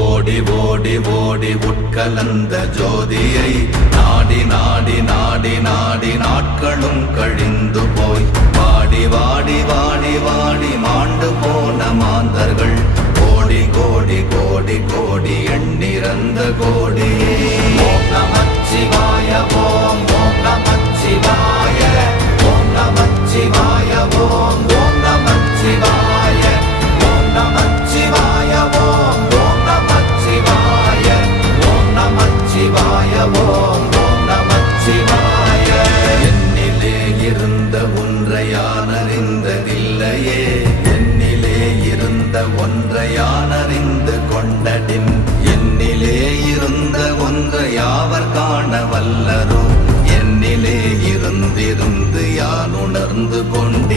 ஓடி ஓடி ஓடி உட்கலந்த ஜோதியை நாடி நாடி நாடி நாடி நாட்களும் கழிந்து போய் வாடி வாடி வாடி வாடி மாண்டு போன மாந்தர்கள் கோடி கோடி கோடி கோடி எண்ணிறந்த கோடியே. ஓம் நமச்சிவாய ஓம் ஓம் நமச்சிவாய ஓம் நமச்சிவாய ஓம் ஓம் நமச்சிவாய ஓம் நமச்சிவாய ஓம் ஓம் நமச்சிவாய ஓம் நமச்சிவாய ஓம் ஓம் நமச்சிவாய. என்னிலே இருந்த ஒன்றை யான் அறிந்ததில்லையே, என்னிலே இருந்த ஒன்றை யான் அறிந்து கொண்டடின், என்னிலே இருந்த ஒன்றை யாவர் காண வல்லரோ, என்னிலே இருந்திருந்து யான் உணர்ந்து கொண்டு